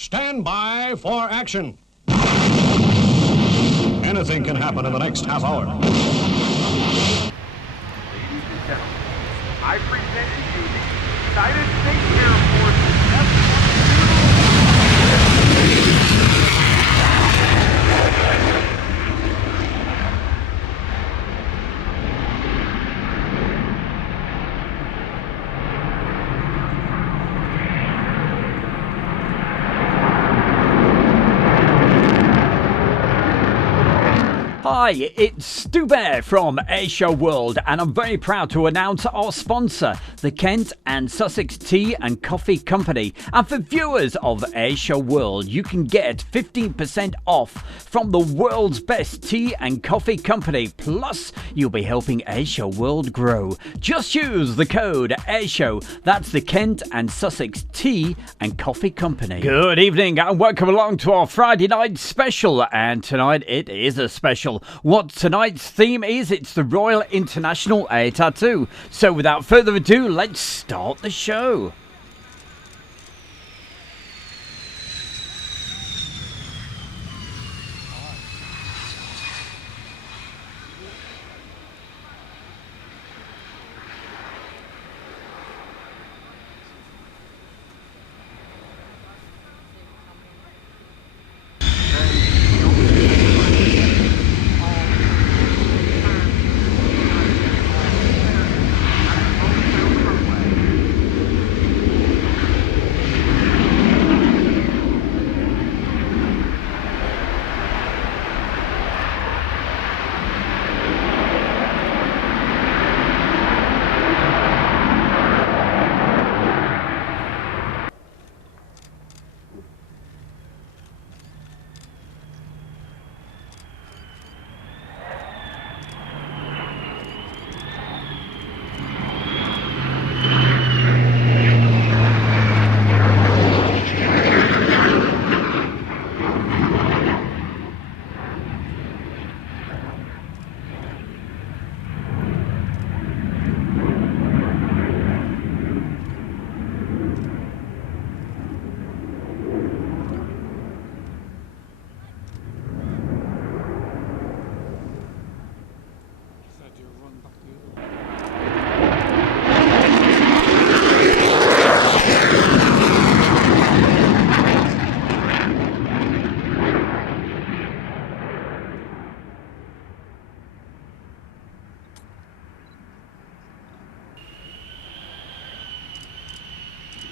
Stand by for action. Anything can happen in the next half hour. Ladies and gentlemen, I present to you the United States Air Force's Hi, it's Stu Bear from Airshow World, and I'm very proud to announce our sponsor, the Kent and Sussex Tea and Coffee Company. And for viewers of Airshow World, you can get 15% off from the world's best tea and coffee company. Plus, you'll be helping Airshow World grow. Just use the code Airshow. That's the Kent and Sussex Tea and Coffee Company. Good evening and welcome along to our Friday night special. And tonight it is a special. What tonight's theme is, it's the Royal International Air Tattoo. So without further ado, let's start the show.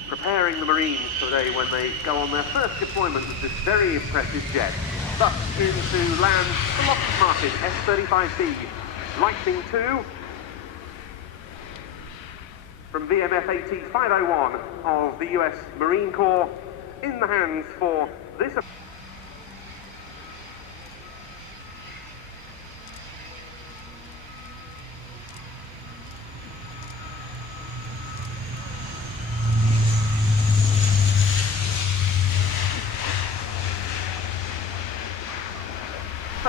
preparing the Marines today when they go on their first deployment of this very impressive jet. Thus, into land the Lockheed Martin F-35B Lightning II from VMF AT-501 of the US Marine Corps in the hands for this.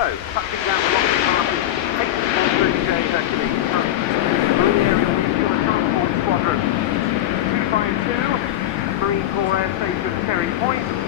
So, touching down the Lockheed Martin H-130J Hercules, Marine Aerial Refuel and Transport Squadron 252, Marine Corps Air Station Cherry Point.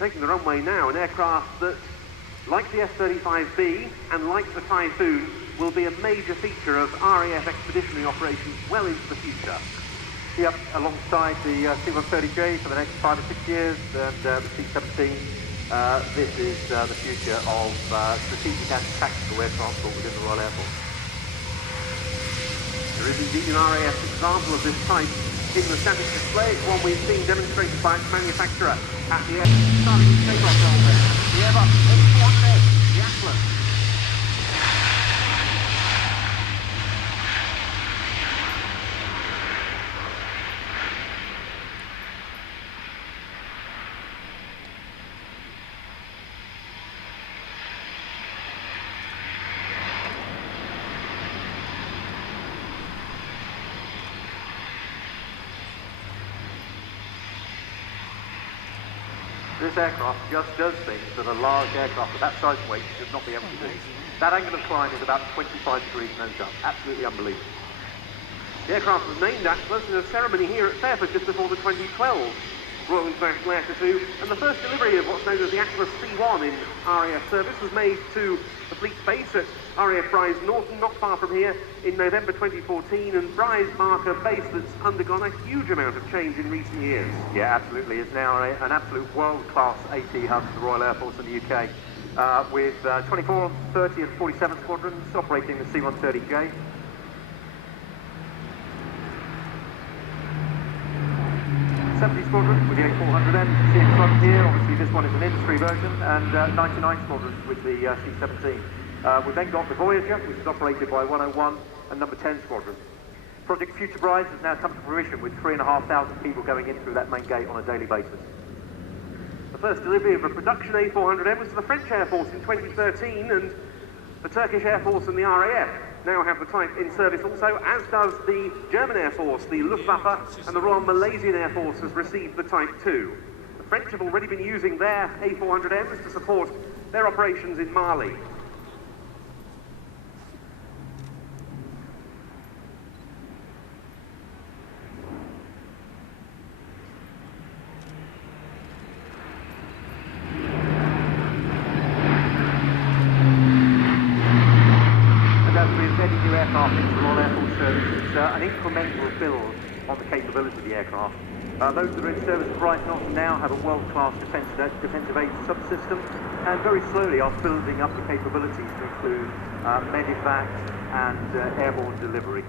taking the runway now, an aircraft that, like the F-35B and like the Typhoon, will be a major feature of RAF expeditionary operations well into the future. Yep, alongside the C-130J for the next 5 or 6 years, and the C-17, this is the future of strategic and tactical air transport within the Royal Air Force. There is indeed an RAF example of this type in the static display. It's one we've seen demonstrated by its manufacturer at the air. Starting its takeoff roll there. The Airbus A400M, the Atlas. This aircraft just does things that a large aircraft of that size and weight should not be able to do. That angle of climb is about 25 degrees nose up. Absolutely unbelievable. The aircraft was named Atlas in a ceremony here at Fairford just before the 2012 Royal International Air Tattoo, and the first delivery of what's known as the Atlas C1 in RAF service was made to the fleet base at RAF Bry's Norton, not far from here, in November 2014, and Bry's mark a base that's undergone a huge amount of change in recent years. Yeah, absolutely. It's now an absolute world-class AT hub for the Royal Air Force in the UK, with 24, 30 and 47 squadrons operating the C-130J. 70 squadrons with the A400M, see in front here, obviously this one is an industry version, and 99 squadrons with the C-17. We've then got the Voyager, which is operated by 101 and number 10 squadron. Project Future Bride has now come to fruition with 3,500 people going in through that main gate on a daily basis. The first delivery of a production A400M was to the French Air Force in 2013, and the Turkish Air Force and the RAF now have the type in service also, as does the German Air Force, the Luftwaffe, and the Royal Malaysian Air Force has received the Type 2. The French have already been using their A400Ms to support their operations in Mali. New aircraft into the Royal Air Force service. It's an incremental build on the capability of the aircraft. Those that are in service at Bright Norton now have a world-class defensive aid subsystem, and very slowly are building up the capabilities to include medevac and airborne delivery.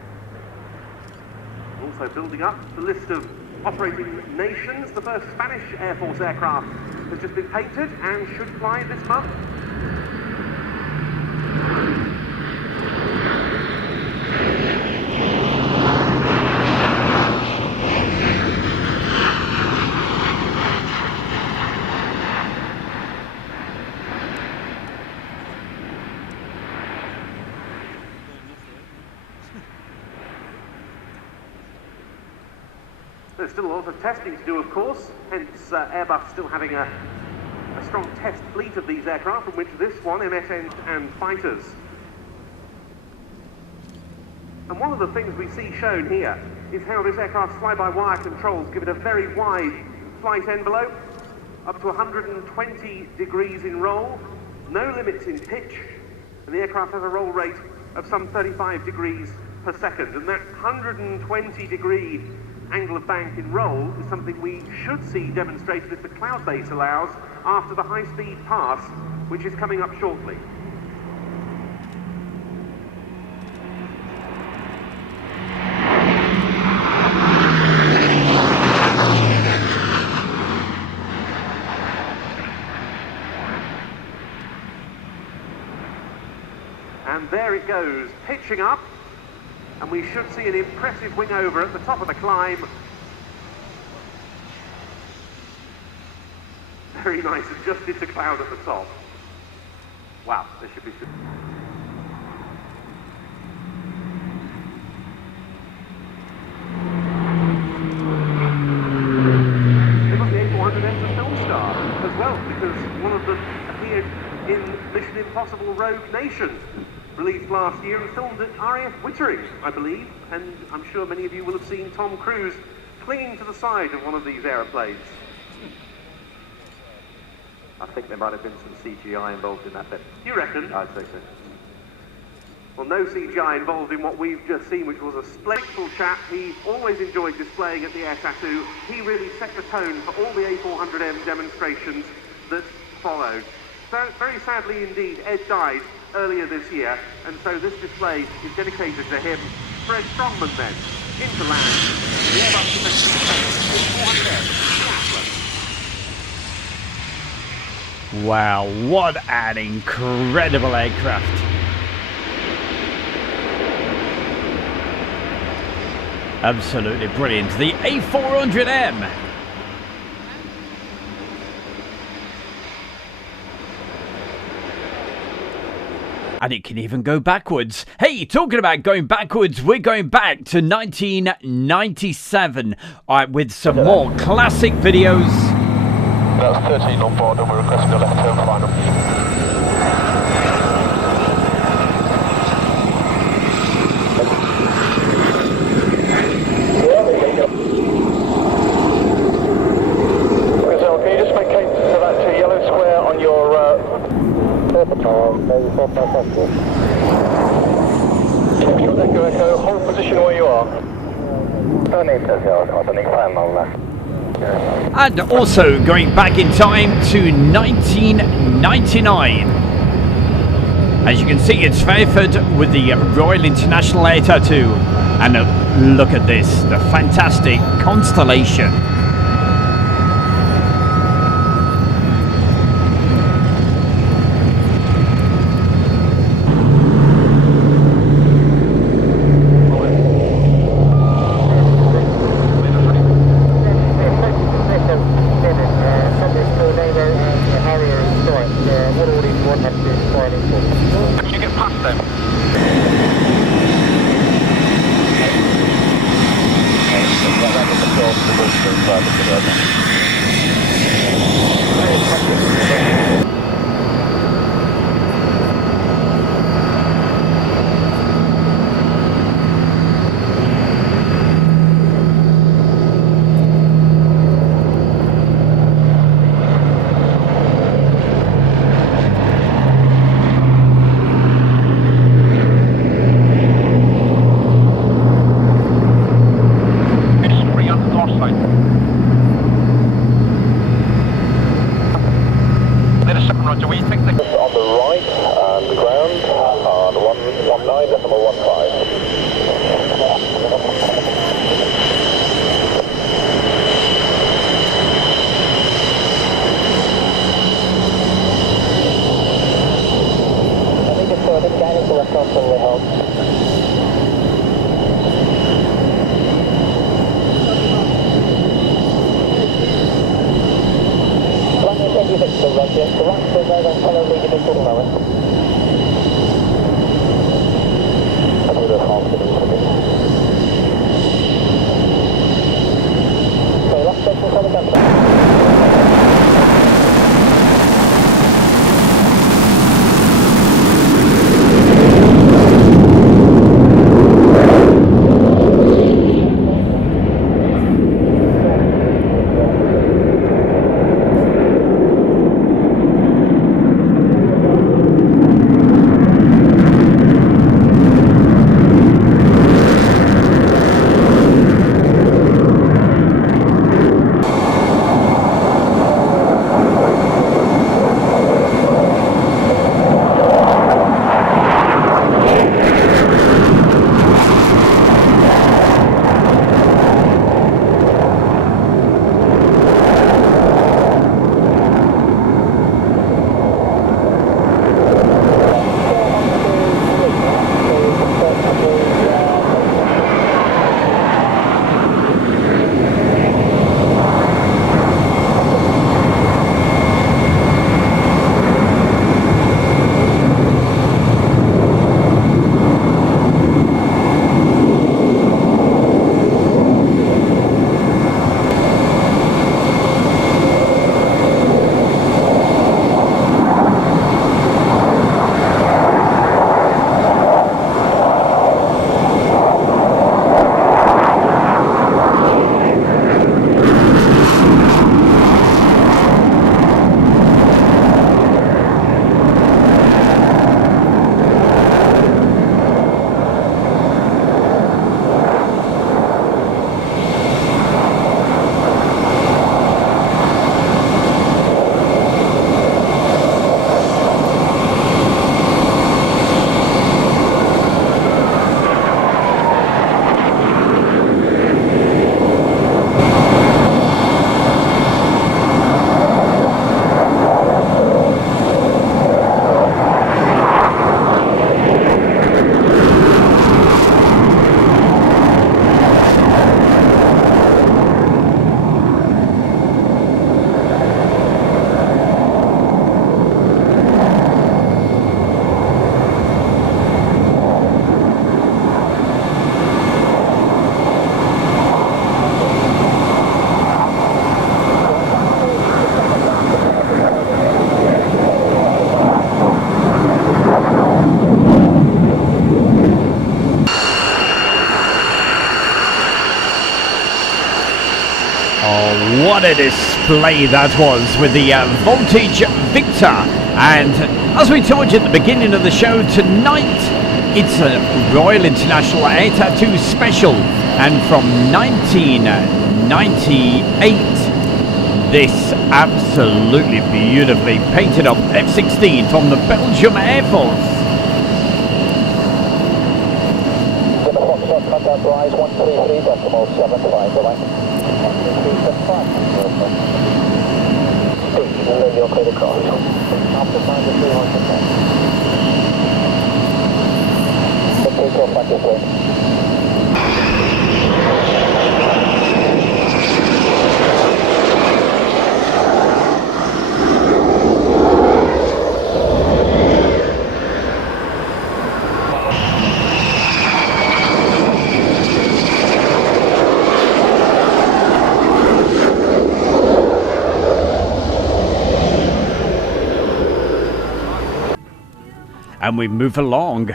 Also building up the list of operating nations, the first Spanish Air Force aircraft has just been painted and should fly this month. There's still a lot of testing to do, of course, hence Airbus still having a strong test fleet of these aircraft, from which this one, MSNs and fighters. And one of the things we see shown here is how this aircraft's fly-by-wire controls give it a very wide flight envelope, up to 120 degrees in roll, no limits in pitch, and the aircraft has a roll rate of some 35 degrees per second, and that 120 degree angle of bank in roll is something we should see demonstrated if the cloud base allows after the high-speed pass, which is coming up shortly. And there it goes, pitching up. And we should see an impressive wing over at the top of the climb. Very nice, adjusted to cloud at the top. Wow, this should be... It must be A400M's a film star as well, because one of them appeared in Mission Impossible Rogue Nation, released last year and filmed at RAF Wittering, I believe, and I'm sure many of you will have seen Tom Cruise clinging to the side of one of these aeroplanes. I think there might have been some CGI involved in that bit. You reckon? I'd say so. Well, no CGI involved in what we've just seen, which was a splendid chap. He always enjoyed displaying at the Air Tattoo. He really set the tone for all the A400M demonstrations that followed. So, very sadly indeed, Ed died earlier this year, and so this display is dedicated to him. Fred Strongman then, into land, the Airbus A400M, the Atlas. Wow, what an incredible aircraft. Absolutely brilliant. The A400M. And it can even go backwards. Hey, talking about going backwards, we're going back to 1997 with some more classic videos. That's 13 on board and we're requesting a left turn final. Echo, hold position where you are. And also going back in time to 1999. As you can see, it's Fairford with the Royal International Air Tattoo. And look at this, the fantastic Constellation. What a display that was with the Voltage Victor. And as we told you at the beginning of the show, tonight it's a Royal International Air Tattoo special. And from 1998, this absolutely beautifully painted up F-16 from the Belgian Air Force. Contact rise 133.75, bye-bye. 133.75. Speed, you're clear to cross. After time to 300. The takeoff back this way. And we move along.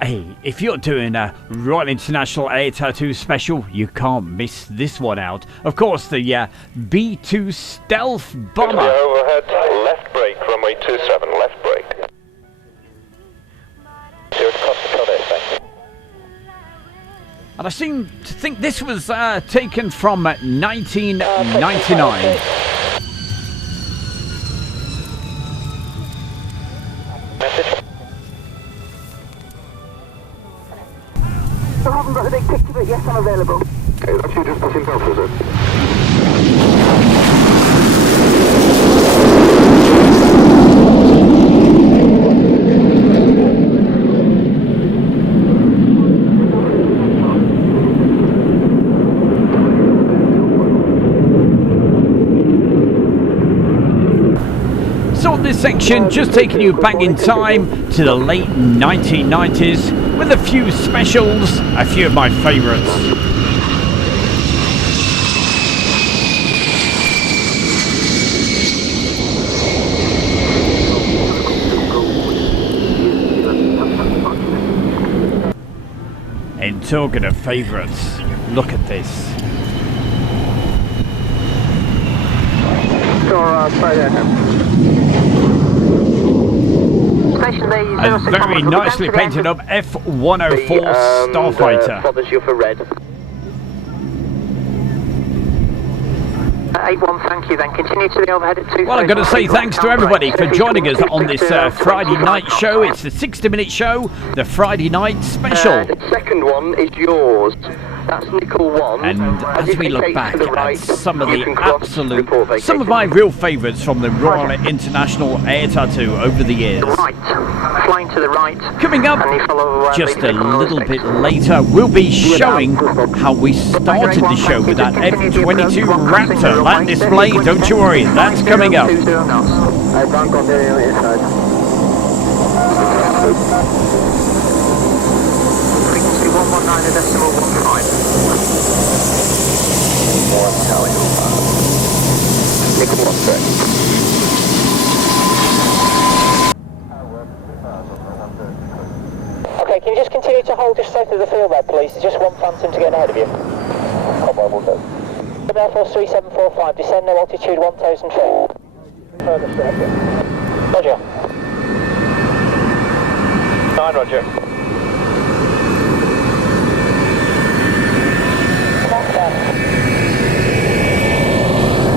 Hey, if you're doing a Royal International Air Tattoo special, you can't miss this one out. Of course, the B-2 Stealth Bomber. Overhead, left brake, runway 27, left brake. And I seem to think this was taken from 1999. I haven't got a big picture, but yes, I'm available. Okay, that's you just passing Belfast, is it? So on this section, just taking you back in time to the late 1990s with a few specials, a few of my favourites. And talking of favourites, look at this. A very nicely painted up F-104 Starfighter. Bothers you for red. 81, thank you, then continue to the overhead at 2. Well, I've got to say thanks to everybody for joining us on this Friday night show. It's the 60-minute show, the Friday night special. The second one is yours. That's nickel 1. And as we look back at some of the some of my real favourites from the Royal International Air Tattoo over the years. Right, flying to the right. Coming up just a little bit later, we'll be showing how we started the show with that F-22 Raptor land display. Don't you worry, that's coming up. Frequency 119.15. Nickel 1, sir. Okay, can you just continue to hold just south of the field there, please? There's just one Phantom to get ahead of you. Will do. Air Force 3745, descend no altitude 1000 feet. Further circuit. Roger. 9, roger.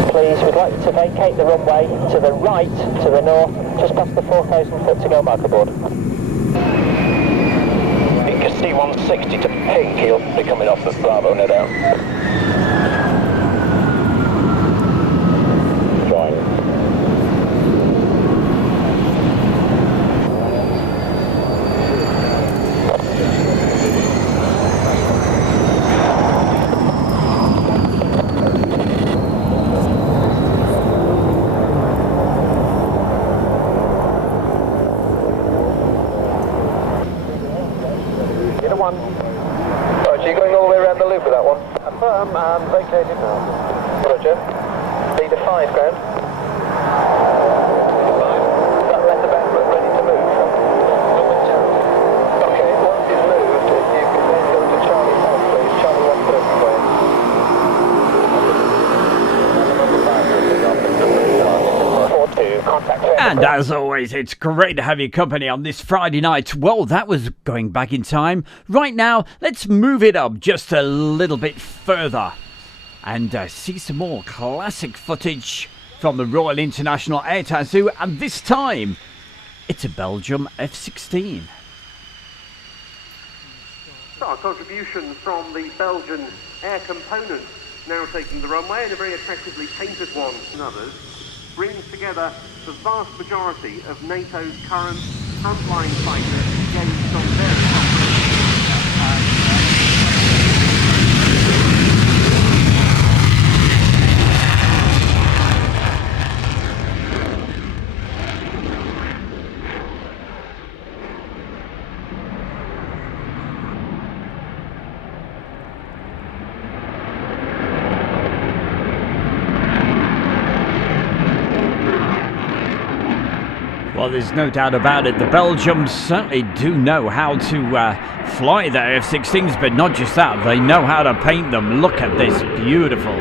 Please, we'd like you to vacate the runway to the right, to the north, just past the 4,000 foot to go marker board. You can see 160 to pink, he'll be coming off the Bravo, no doubt. Join. Right, so you're going all the way around the loop with that one? Affirm and vacated now. Roger. Leader 5, ground. Is that left about ready to move? Okay, once it's moved, you can then go to Charlie 1, please. Charlie 1 first, please. And as always, it's great to have your company on this Friday night. Well, that was going back in time. Right now, let's move it up just a little bit further and see some more classic footage from the Royal International Air Tattoo. And this time, it's a Belgium F-16. Our contribution from the Belgian air component, now taking the runway in a very attractively painted one and others, brings together the vast majority of NATO's current frontline fighters engaged on various operations. Well, there's no doubt about it. The Belgians certainly do know how to fly their F-16s, but not just that. They know how to paint them. Look at this. Beautiful.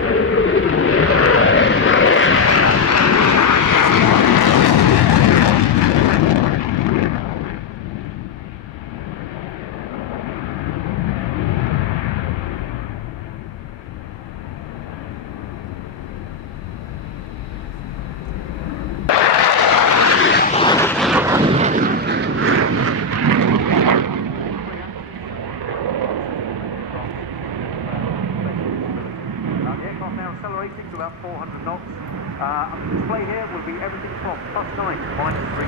To about 400 knots. The display here will be everything from +9 to -3.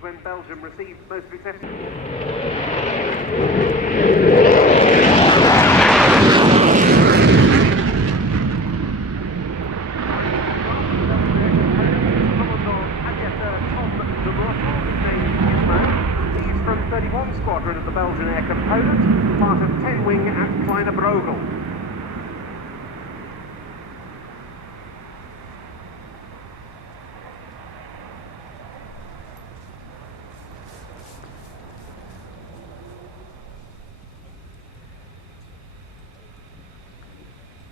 When Belgium received most of its F-16. He's from 31 Squadron of the Belgian Air Component, part of 10 Wing at Kleine Brogel.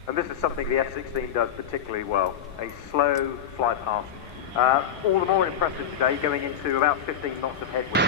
And this is something the F-16 does particularly well, a slow fly past. All the more impressive today, going into about 15 knots of headwind.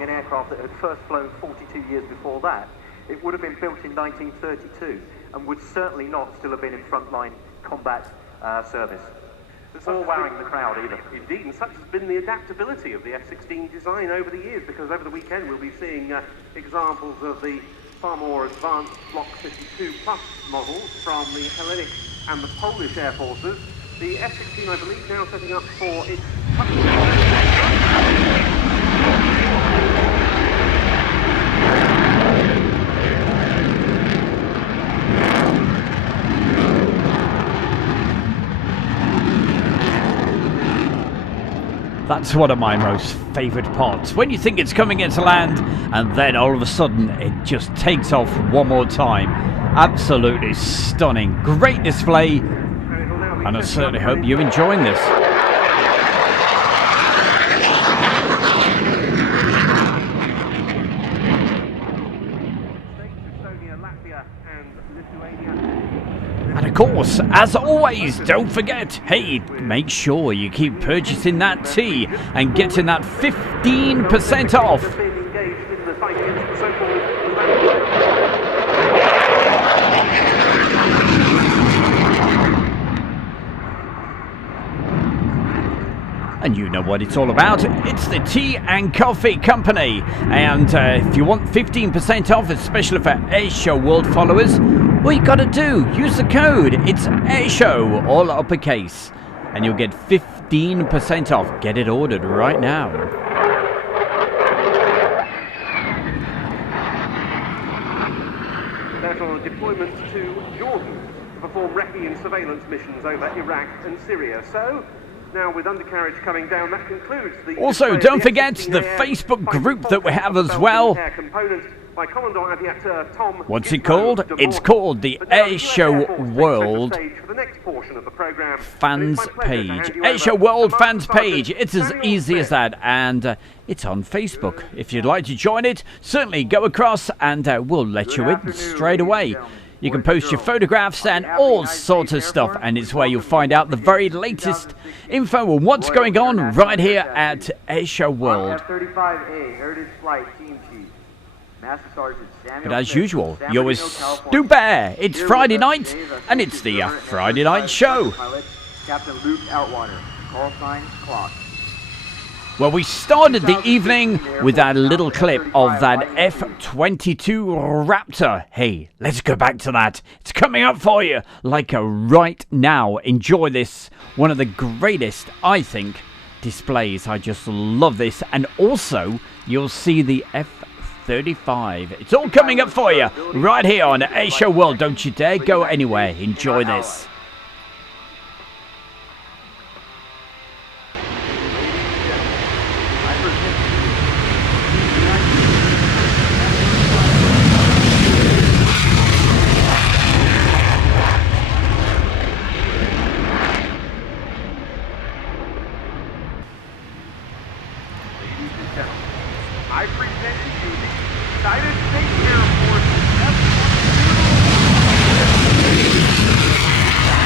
An aircraft that had first flown 42 years before that, it would have been built in 1932 and would certainly not still have been in frontline combat service. Or wowing the crowd either. Indeed, and such has been the adaptability of the F-16 design over the years, because over the weekend we'll be seeing examples of the far more advanced Block 52 Plus models from the Hellenic and the Polish air forces. The F-16, I believe, now setting up for its That's one of my most favourite parts. When you think it's coming into land and then all of a sudden it just takes off one more time. Absolutely stunning. Great display. And I certainly hope you're enjoying this. And of course, as always, don't forget, hey, make sure you keep purchasing that tea and getting that 15% off. And you know what it's all about. It's the Tea and Coffee Company. And if you want 15% off, especially for Airshow World followers, all you got to do, use the code. It's Airshow, all uppercase. And you'll get 15% off. Get it ordered right now. Therefore, deployment to Jordan to perform recce and surveillance missions over Iraq and Syria. So, now with undercarriage coming down, that concludes the... Also, don't forget the Facebook group that we have as well. What's it called? It's called the Airshow World Fans Page. Airshow World Fans Page. It's as easy as that, and it's on Facebook. If you'd like to join it, certainly go across and we'll let you in straight away. You can post your photographs and all sorts of stuff, and it's where you'll find out the very latest info on what's going on right here at Airshow World. F-35A Heritage Flight Team Chief, Master Sergeant Samuel. But as usual, you're with Stu Bear. It's Friday night, and it's the Friday Night Show. Captain Luke Outwater. Call sign Clock. Well, we started the evening with that little clip of that F-22 Raptor. Hey, let's go back to that. It's coming up for you like right now. Enjoy this. One of the greatest, I think, displays. I just love this. And also, you'll see the F-35. It's all coming up for you right here on Airshow World. Don't you dare go anywhere. Enjoy this. I present to you the United States Air Force F-22.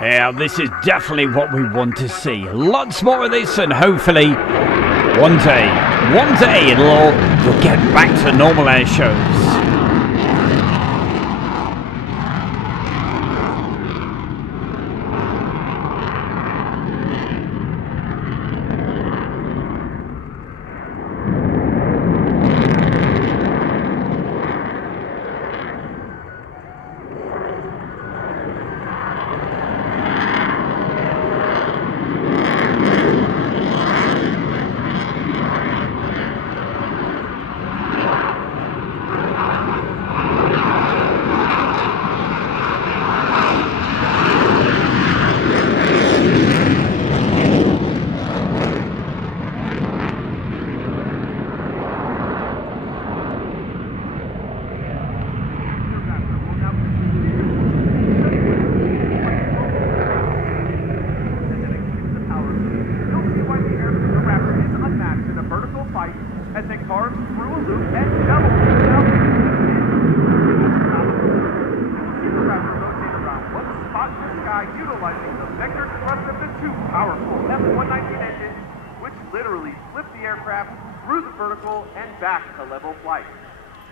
Yeah, this is definitely what we want to see. Lots more of this, and hopefully one day we'll get back to normal air shows.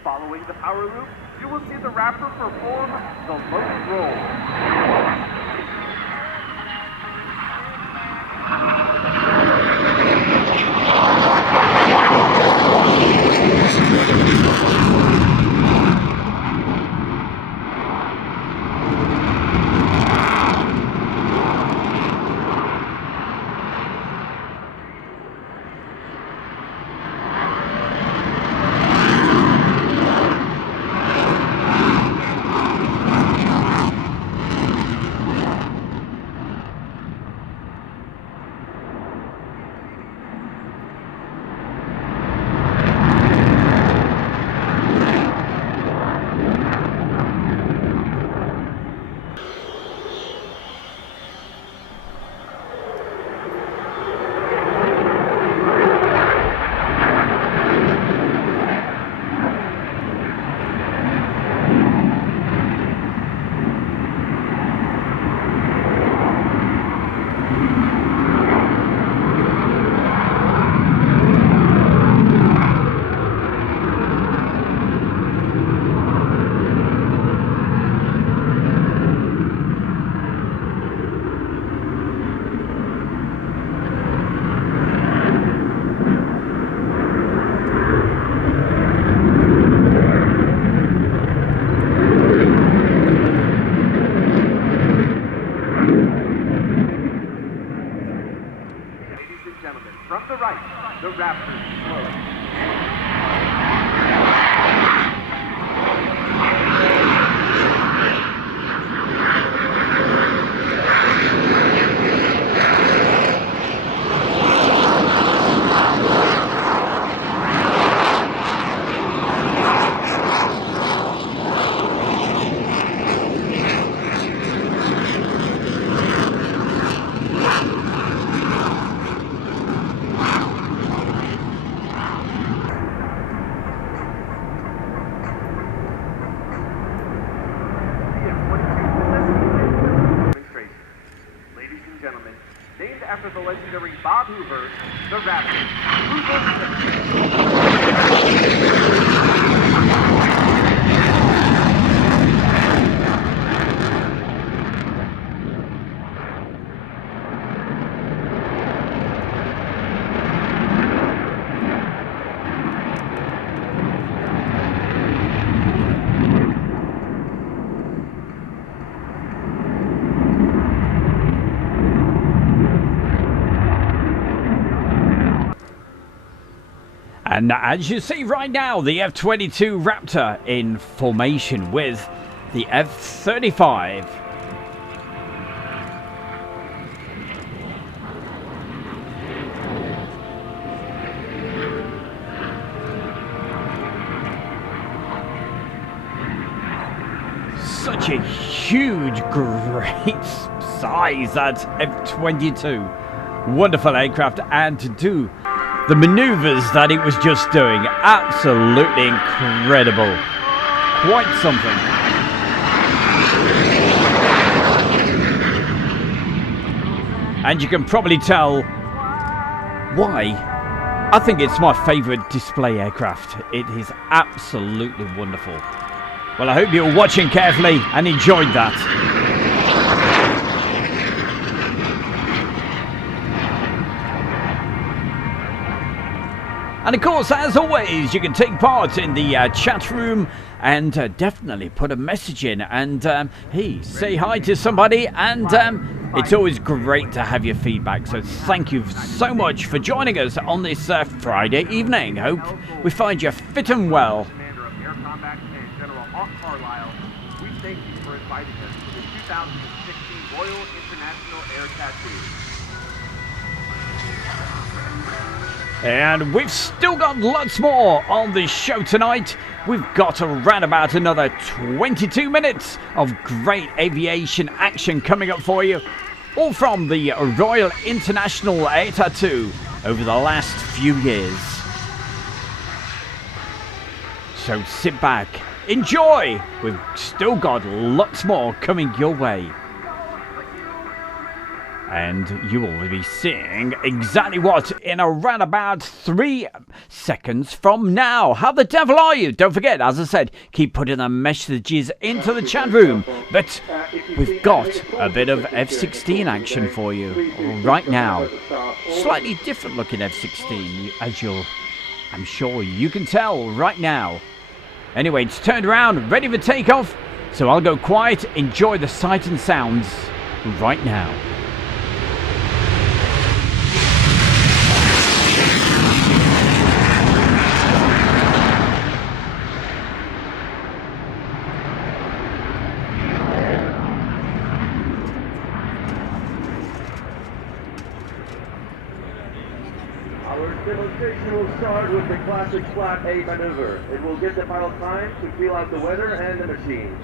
Following the power loop, you will see the Raptor perform the low roll. From the right, the Raptor slowly. After the legendary Bob Hoover, the Raptor. And as you see right now, the F-22 Raptor in formation with the F-35. Such a huge, great size, that F-22. Wonderful aircraft, and to do the maneuvers that it was just doing, absolutely incredible. Quite something. And you can probably tell why. I think it's my favourite display aircraft. It is absolutely wonderful. Well, I hope you're watching carefully and enjoyed that. And of course, as always, you can take part in the chat room and definitely put a message in and hey, say hi to somebody. And it's always great to have your feedback. So thank you so much for joining us on this Friday evening. Hope we find you fit and well. Commander of Air Combat Command, General Hawk Carlisle, we thank you for inviting us to the 2016 Royal International Air Tattoo. And we've still got lots more on this show tonight. We've got around about another 22 minutes of great aviation action coming up for you. All from the Royal International Air Tattoo over the last few years. So sit back, enjoy. We've still got lots more coming your way. And you will be seeing exactly what in around about 3 seconds from now. How the devil are you? Don't forget, as I said, keep putting the messages into the chat room. But we've got a bit of F-16 action for you right now. Slightly different looking F-16, as I'm sure you can tell right now. Anyway, it's turned around, ready for takeoff. So I'll go quiet, enjoy the sight and sounds right now. Demonstration will start with the classic flat A maneuver. It will give the pilot time to feel out the weather and the machine.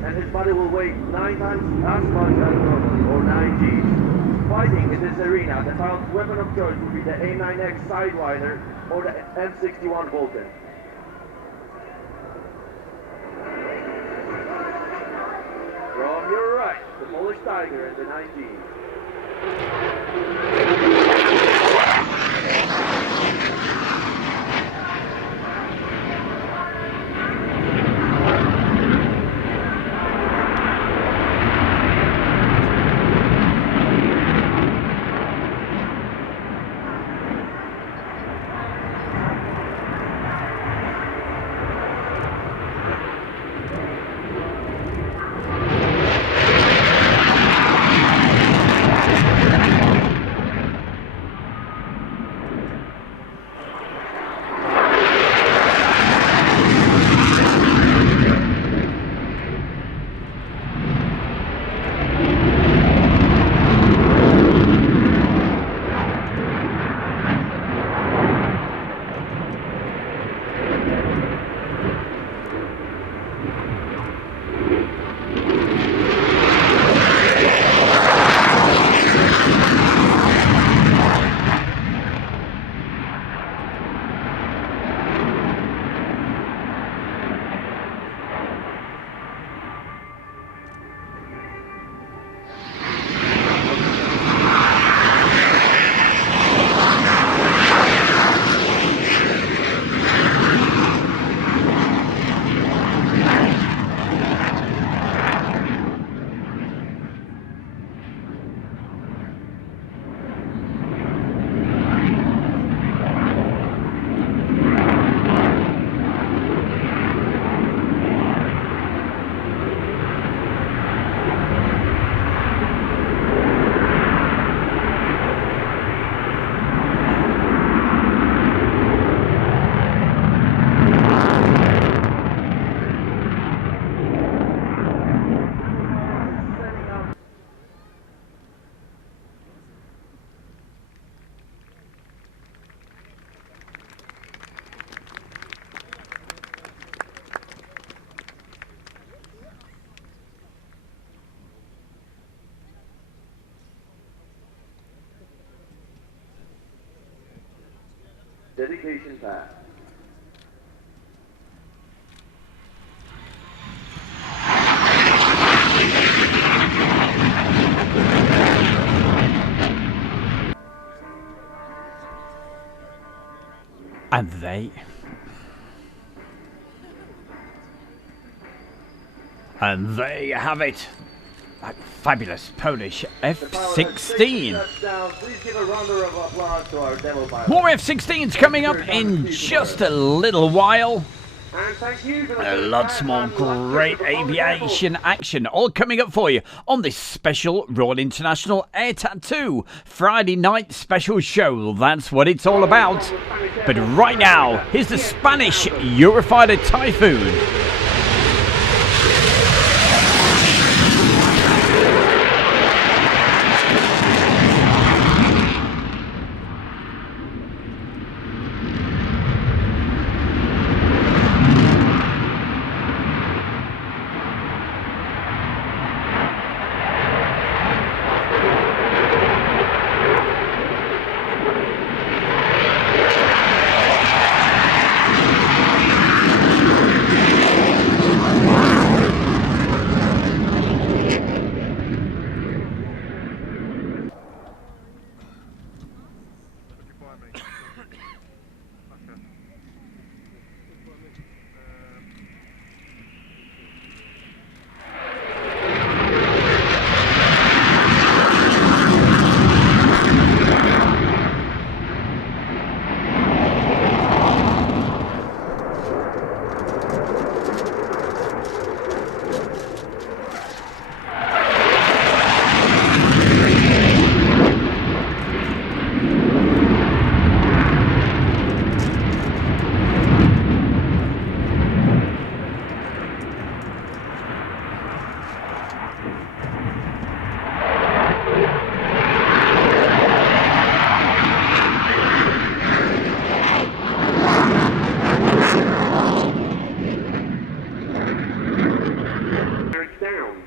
And his body will weigh 9 times as much as normally, or 9 Gs. Fighting in this arena, the pilot's weapon of choice will be the A9X Sidewinder or the M61 Vulcan. From your right, the Polish Tiger and the 9 Gs. dedication path. And there you have it. That fabulous Polish F-16. Please give a round of applause to our demo pilot. More F-16s coming up in just a little while. And thank you to the And lots more great aviation action all coming up for you on this special Royal International Air Tattoo Friday night special show. That's what it's all about. But right now, here's the Spanish Eurofighter Typhoon.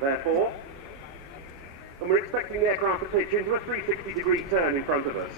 Therefore, and we're expecting the aircraft to pitch into a 360-degree turn in front of us.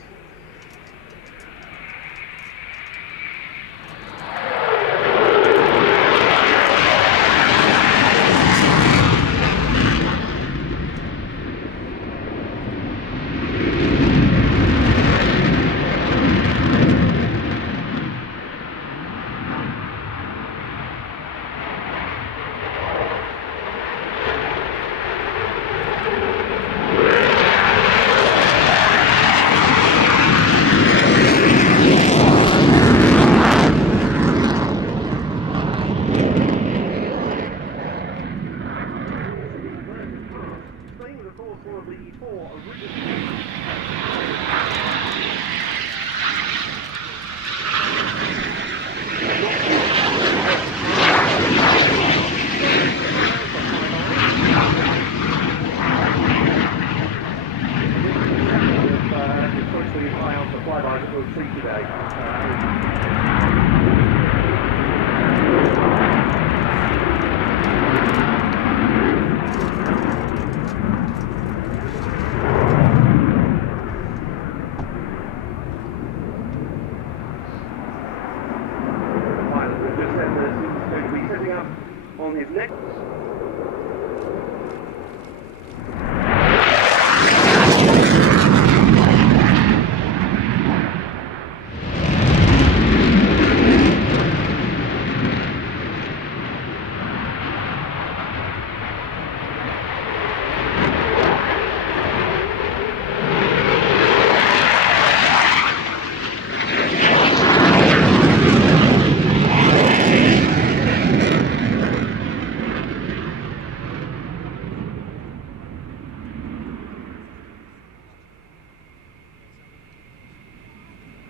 On his next.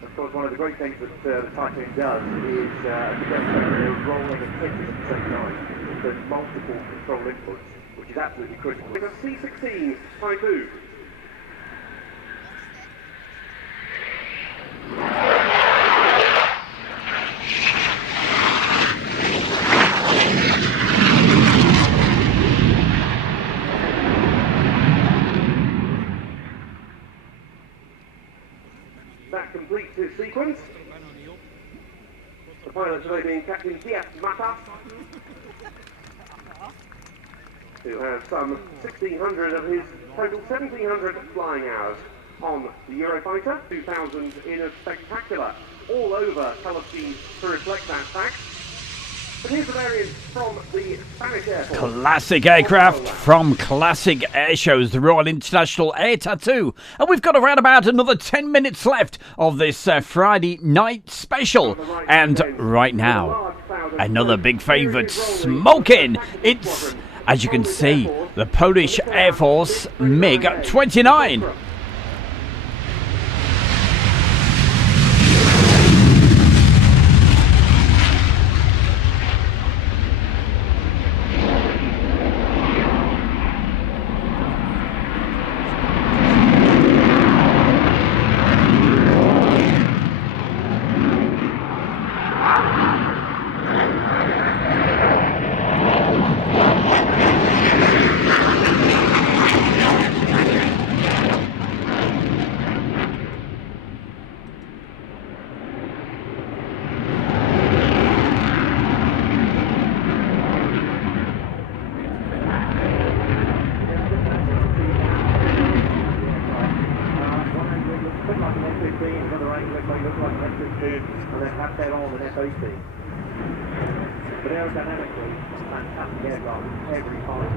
Of course, one of the great things that the Typhoon does is to demonstrate rolling and pitching at the same time. There's multiple control inputs, which is absolutely critical. It's a C-16 Typhoon. That completes his sequence. Captain Diaz Mata, who has some 1,600 of his total 1,700 flying hours on the Eurofighter, 2,000 in a spectacular all-over colour scheme to reflect that fact. But here's a variant from the Spanish Air Force. Classic aircraft from classic air shows, the Royal International Air Tattoo. And we've got around about another 10 minutes left of this Friday night special. And right now, another big favourite smoking. It's, as you can see, the Polish Air Force MiG-29. But aerodynamically, fantastic aircraft, every part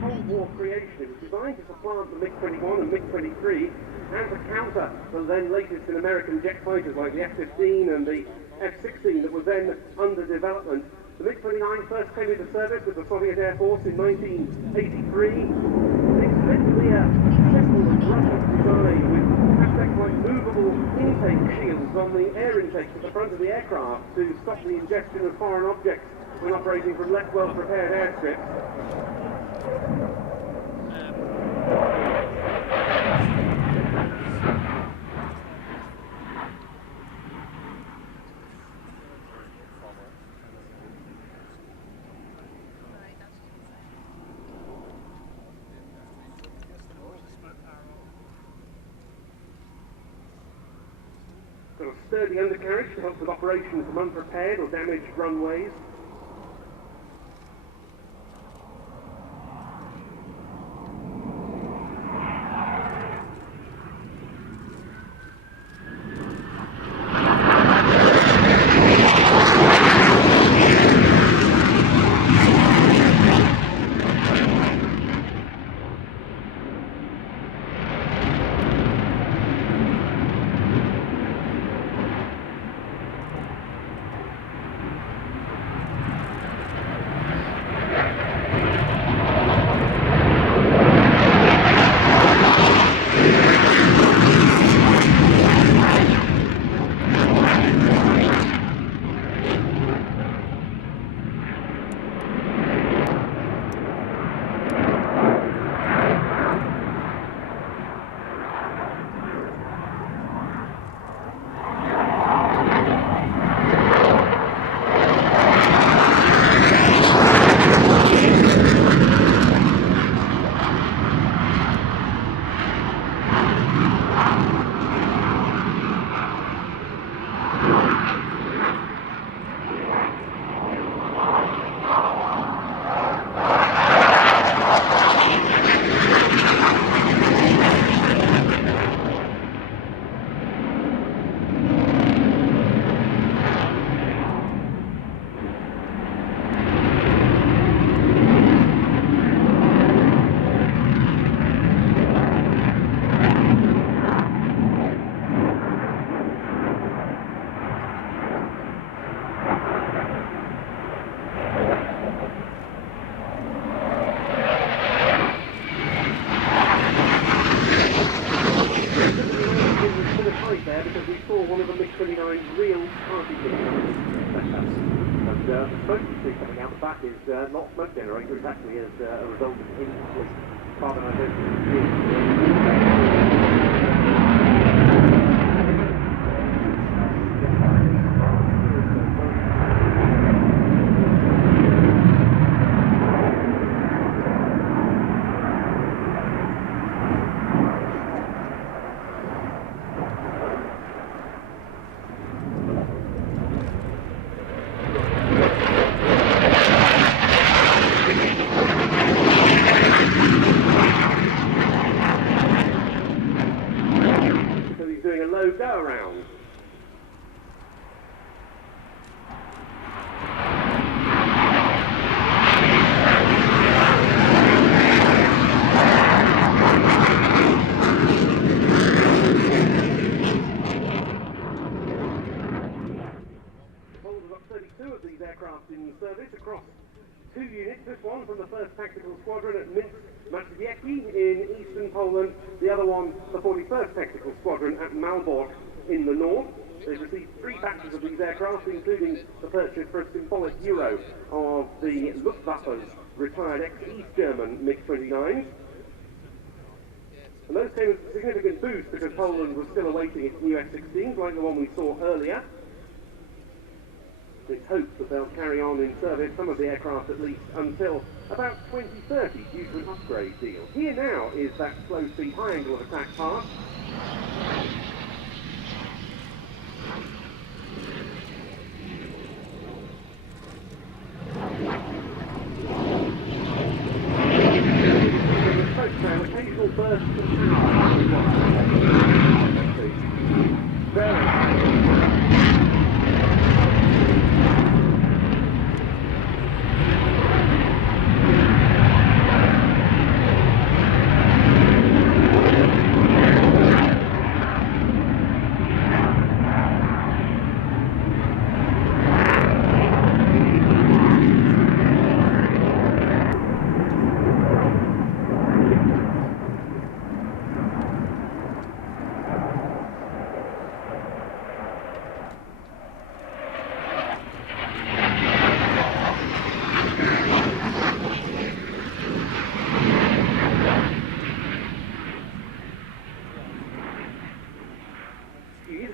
Cold War creation. It was designed to supplant the MiG-21 and MiG-23 and to counter the then latest in American jet fighters like the F-15 and the F-16 that were then under development. The MiG-29 first came into service with the Soviet Air Force in 1983. It's meant to be a successful and rugged design with aspects like movable intake shields on the air intakes at the front of the aircraft to stop the ingestion of foreign objects when operating from less well-prepared airstrips. Got a sturdy undercarriage to help with operations from unprepared or damaged runways. Because we saw one of the MiG-29's real party and the smoke you see coming out the back is not smoke generator, it's actually as a result of incomplete carbonisation. service across 2 units. This one from the 1st Tactical Squadron at Minsk Maciejewski in eastern Poland, the other one the 41st Tactical Squadron at Malbork in the north. They've received 3 batches of these aircraft, including the purchase for a symbolic euro of the Luftwaffe's retired ex-East German MiG-29s. And those came as a significant boost because Poland was still awaiting its new F-16s, like the one we saw earlier. It's hoped that they'll carry on in service, some of the aircraft at least, until about 2030 due to an upgrade deal. Here now is that slow-speed high angle of attack part. Occasional bursts of power.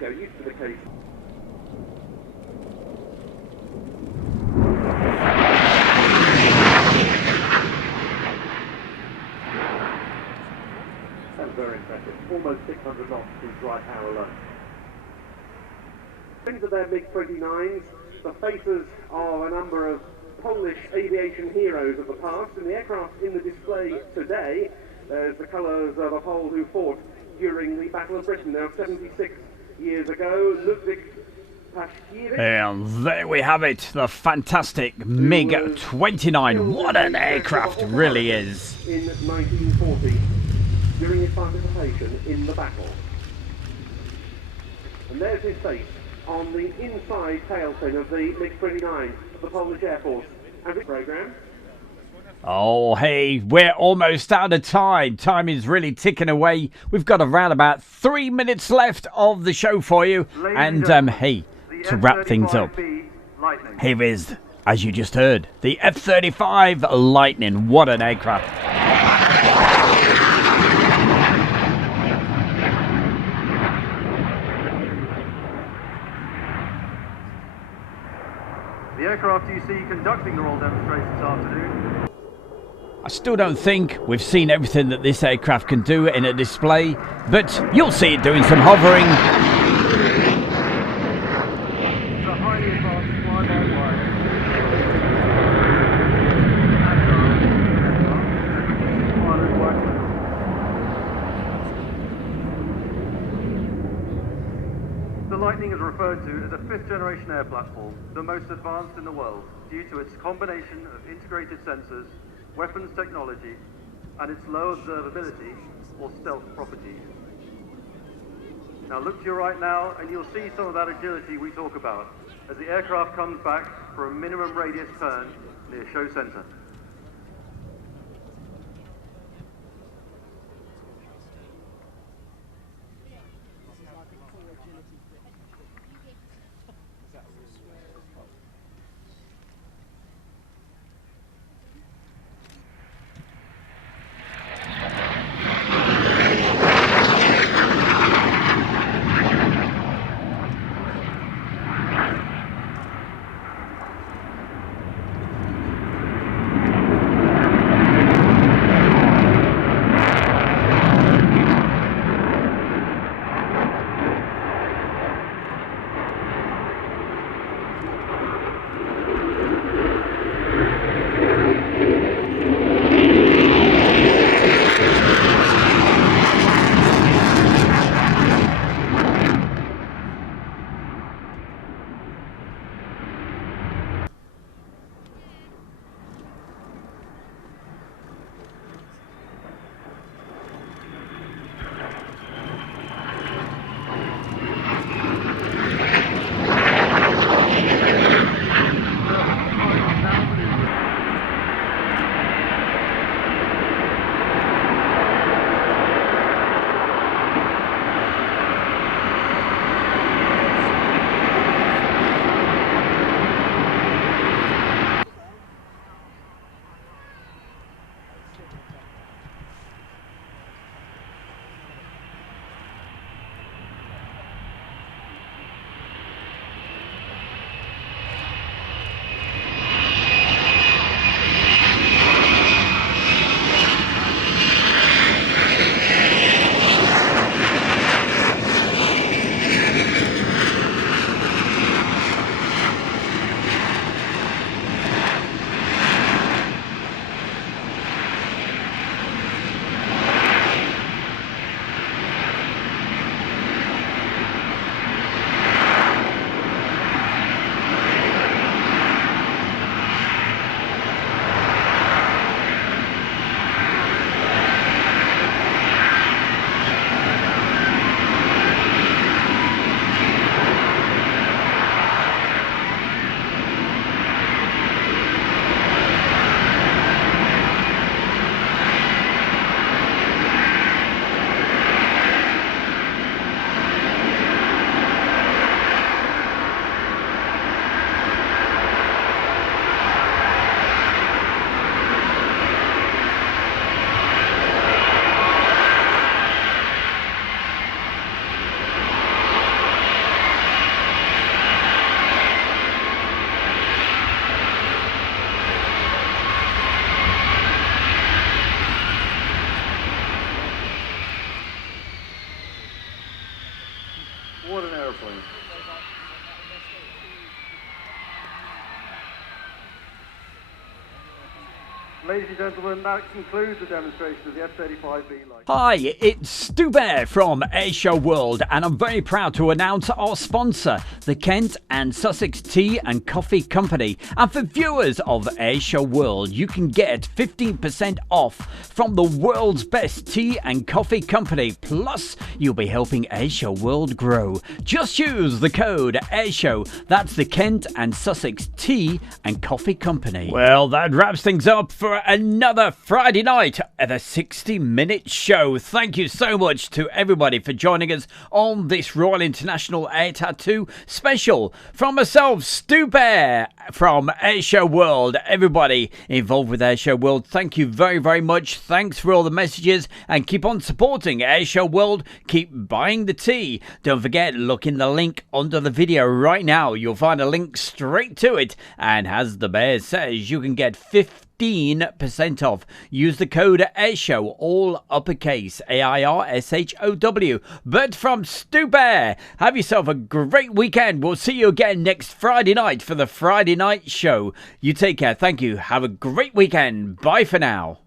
Used to the case. That was very impressive. Almost 600 knots through dry power alone. Into their MiG-29s, the faces of a number of Polish aviation heroes of the past, and the aircraft in the display today, there's the colours of a Pole who fought during the Battle of Britain, now 76 years ago, Ludwig Paszkiewicz. And there we have it, the fantastic MiG-29. What an aircraft it really is. In 1940, during his participation in the battle. And there's his face on the inside tail fin of the MiG-29 of the Polish Air Force and its programme. Oh, hey, we're almost out of time. Time is really ticking away. We've got around about 3 minutes left of the show for you. And, hey, to wrap things up, here is, as you just heard, the F-35 Lightning. What an aircraft. The aircraft you see conducting the roll demonstration this afternoon. I still don't think we've seen everything that this aircraft can do in a display, but you'll see it doing some hovering. It's a highly advanced fly-by-wire. The Lightning is referred to as a 5th-generation air platform, the most advanced in the world, due to its combination of integrated sensors, weapons technology, and its low observability or stealth properties. Now look to your right now and you'll see some of that agility we talk about as the aircraft comes back for a minimum radius turn near show center. Ladies and gentlemen, that concludes the demonstration of the F-35B light. Hi, it's Stu Bear from Airshow World, and I'm very proud to announce our sponsor, the Kent and Sussex Tea and Coffee Company. And for viewers of Airshow World, you can get 15% off from the world's best tea and coffee company. Plus, you'll be helping Airshow World grow. Just use the code Airshow. That's the Kent and Sussex Tea and Coffee Company. Well, that wraps things up for another Friday night at a 60-minute show. Thank you so much to everybody for joining us on this Royal International Air Tattoo special. From myself, Stu Bear from Airshow World, everybody involved with Airshow World, thank you very, very much. Thanks for all the messages, and keep on supporting Airshow World. Keep buying the tea. Don't forget, look in the link under the video right now. You'll find a link straight to it, and as the bear says, you can get 15% off. Use the code AIRSHOW, all uppercase, AIRSHOW. But from Stu Bear, have yourself a great weekend. We'll see you again next Friday night for the Friday night show. You take care. Thank you. Have a great weekend. Bye for now.